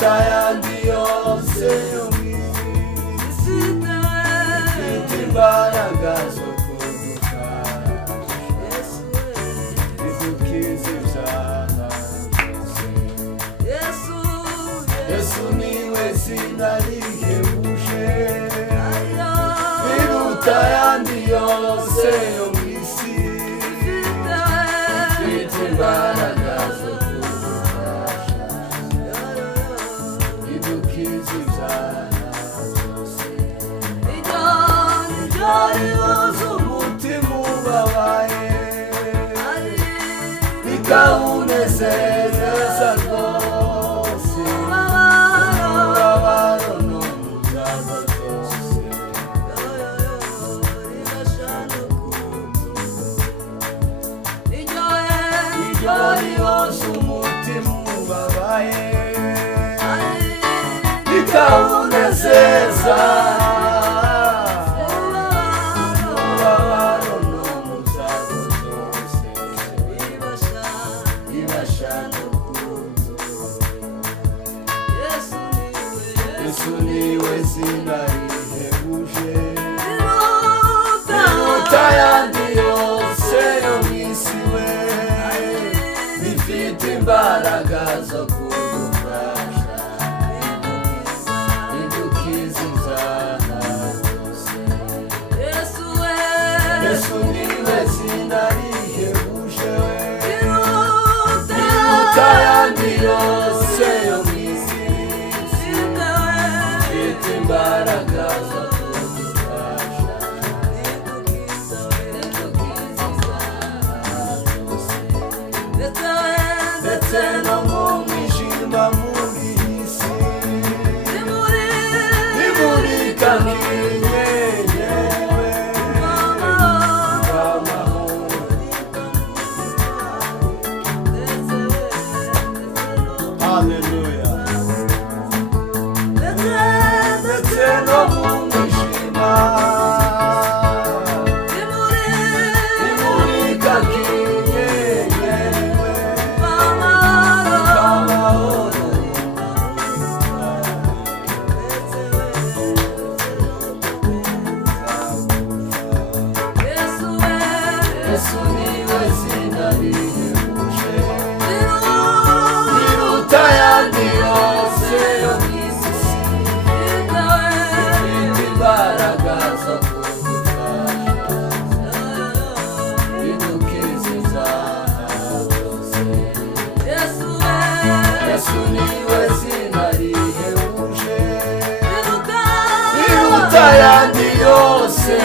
biruta ayandi yose yo mw'isi, bifite imbaraga zo kudufasha, bidukiza ibyaha byose. Yesu niwe zina rihebuje, biruta ayandi yose yo mw'isi, bifite imbaraga zo kudufasha, bidukiza ibyaha byose. Iryo rihuza umutima ubabaye, bikawunezeza rwose, umubabaro n'umuryango byose. Iryo rihuza umutima ubabaye, bikawunezeza umubabaro n'umuryango byose, bibasha no kumva. Yesu niwe zina rihebuje, biruta ayandi yose yo mw'isi we, bifite imbaraga zo kudufasha, bidukiza ibyaha byose. Yesu niwe zina rihebuje, biruta ayandi yose yo mw'isi, bifite imbaraga zo kudufasha, bidukiza ibyaha byose. Ndetse no mu mwijima muri iyi si, bimurika nk'inyenyeri, amahoro. Haleluya. Ndetse no mu mwijima, bimurika nk'inyenyeri, amahoro. Yesu niwe zina rihebuje, biruta ayandi yose yo mw'isi, bifite imbaraga zo kudufasha, bidukiza ibyaha byose. Yesu niwe zina rihebuje, biruta ayandi yose,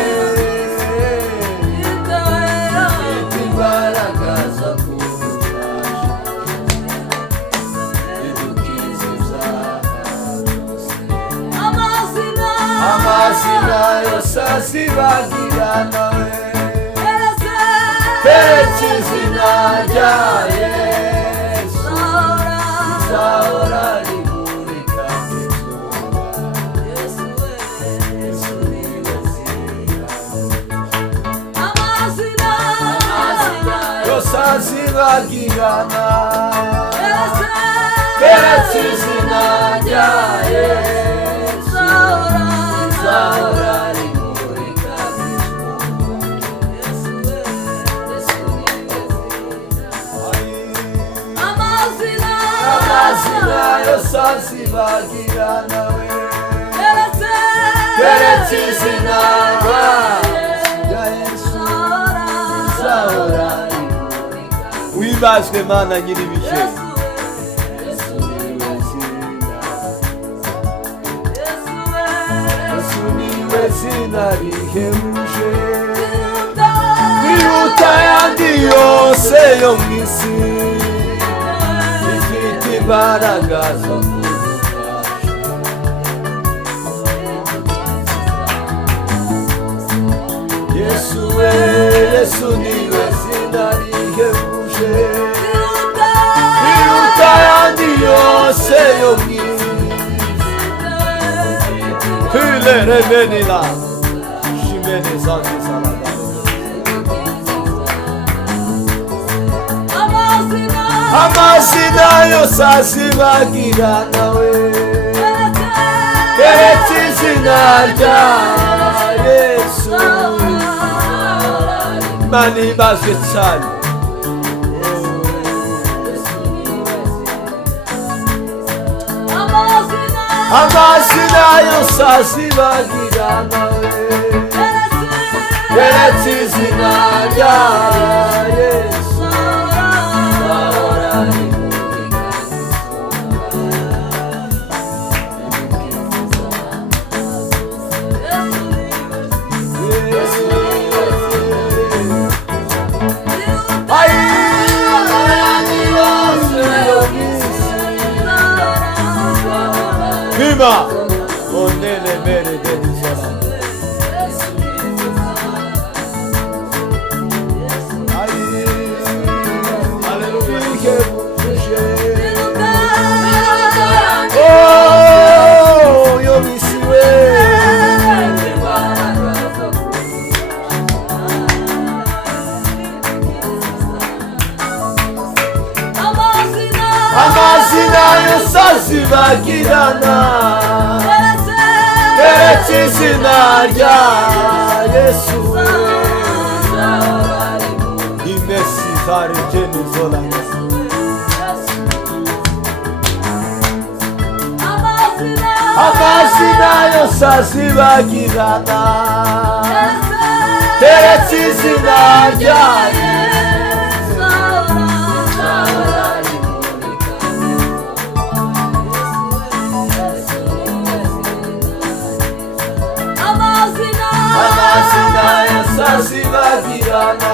bifite imbaraga zo kudufasha, bidukiza ibyaha byose. Amazina yose azibagirana we, keretse izina rya Yesu rizahora rimurika nk'izuba. Yesu niwe zina, amazina yose azibagirana, keretse izina rya Yesu rizahora rimurika nk'izuba. Yesu niwe zina, amazina yose azibagirana we, keretse izina rya Yesu rizahora rimurika. Wibazwe Mana nyir'ibihe. Yesu niwe zina, Yesu niwe zina rihebuje, biruta ayandi yose yo mw'isi, bifite imbaraga zo kudufasha, Yesu we, Yesu niwe zina rihebuje, biruta ayandi yose yo mw'isi. Hüle revenila, Shimene zanti salada. amazina yose azibagira nawe keretse izina rya Yesu. Imana ibazwe cyane. Amazina yose azibagira nawe keretse izina rya Yesu. Viva! Onele mere denizala. Oh, yo misiwe. Amazina yose azibagirana keretse izina rya Yesu. Imesi harikeni zola. Amazina yose azibagirana keretse izina rya Yesu. Amazina yose azibagirana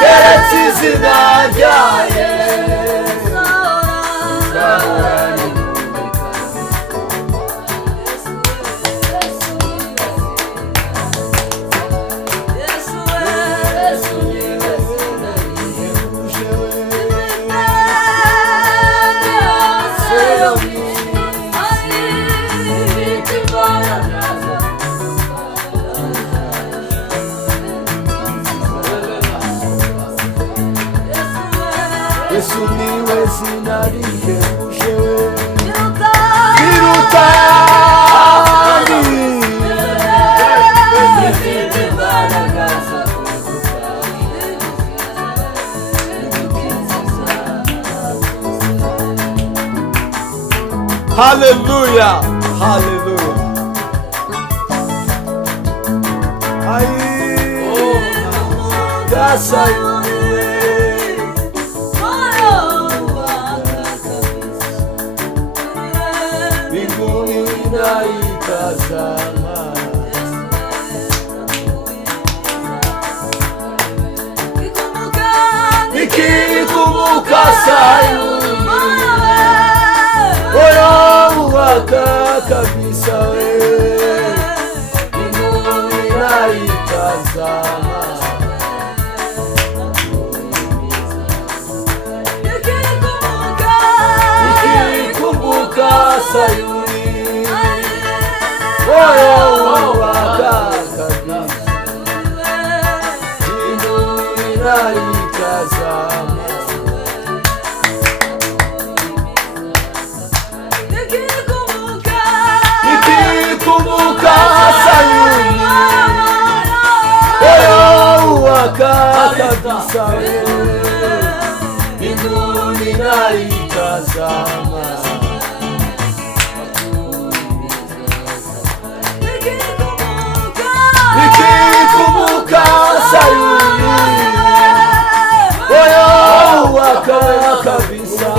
keretse izina rya Yesu. Yesu niwe zina rihebuje biruta Hallelujah, hallelujah. Nikikumbuka Sayuni, moyo waka kabisa we, mbinguni naitazama. Nikikumbuka Sayuni, moyo waka kabisa, mbinguni naitazama. Nikikumbuka Sayuni, moyo waka kabisa we, mbinguni naitazama. Nikikumbuka Sayuni, moyo waka kabisa,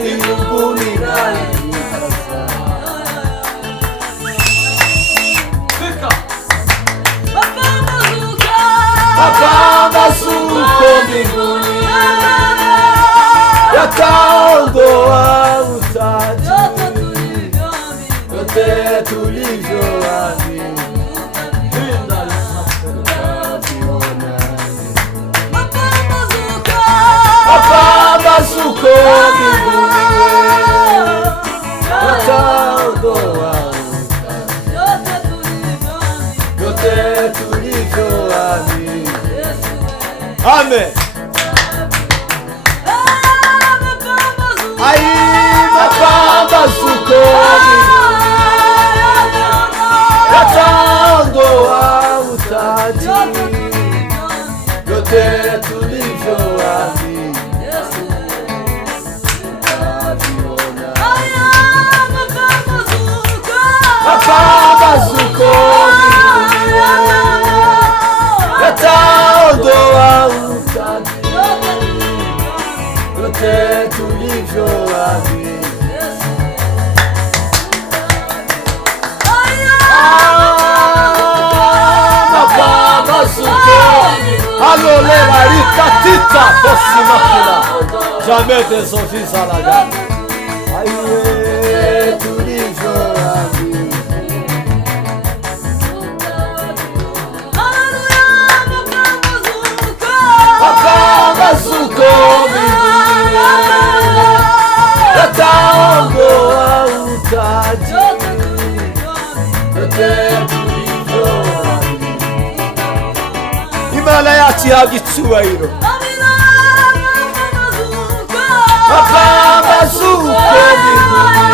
mbinguni naitazama. Mapambazuko mbinguni yataondoa utaji, yote tulivyoamini mapambazuko mbinguni yataondoa yote tulivyoamini. Amen. vyote tulivyoamini. Aloleva rikatita posi makina jamais des offices à la gamme. Aiwe tulivyoamini. Mapambazuko mbinguni yataondoa utaji. Imana yacu ihabwa icyubahiro. Mapambazuko mbinguni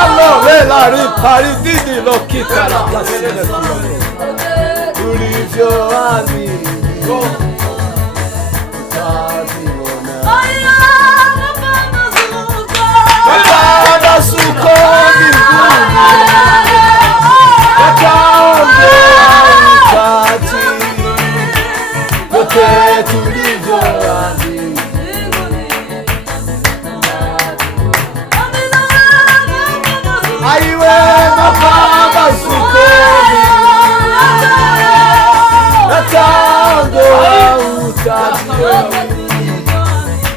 alovela riparididi lokitara kasele Tulivyoamini mapambazuko mbinguni yataondoa utaji. vyote tulivyoamini. Aiwe mapambazuko yataondoa utaji.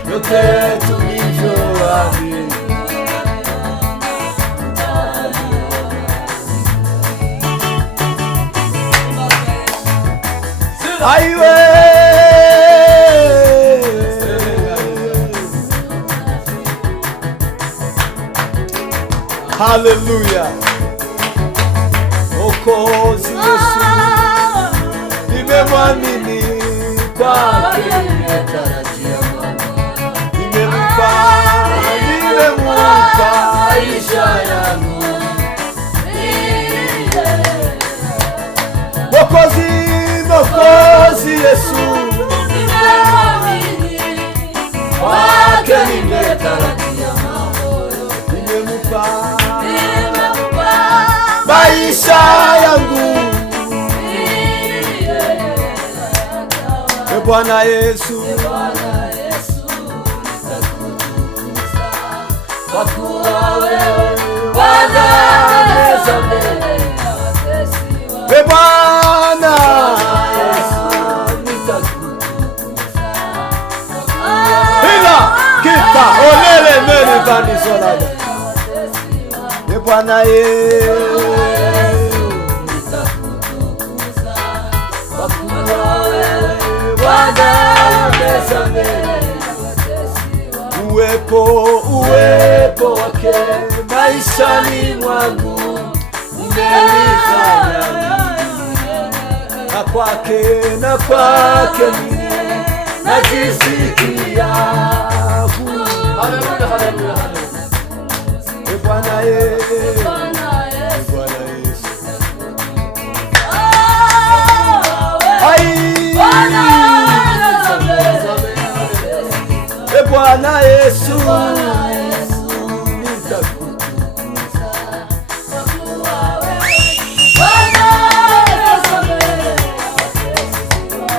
Vyote tulivyoamini. Aiwe haleluya. Mwokozi Yesu nimemwamini, kwake Nimetarajia nimempa maisha yangu. Mwokozi Yesu Kwake nimetarajia nimempa maisha yangu. E Bwana Yesu, kwa kuwa wewe wanaweza mbele ya watesi wangu. e Bwana ila kita olele meri vanisolaga. E Bwana Yesu, Kwa kuwa wewe wanaweza mbele ya watesi wangu. uwepo wake maishani mwangu umenifanya na kwake mimi najisikia huru. haleluya, haleluya. E Bwana Yesu, Bwana Yesu, ai e Bwana Yesu,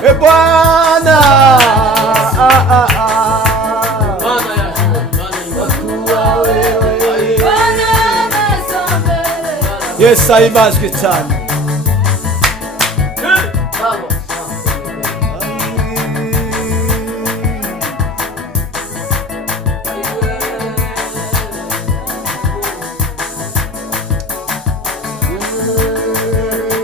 e Bwana Yesu ahimbazwe cyane.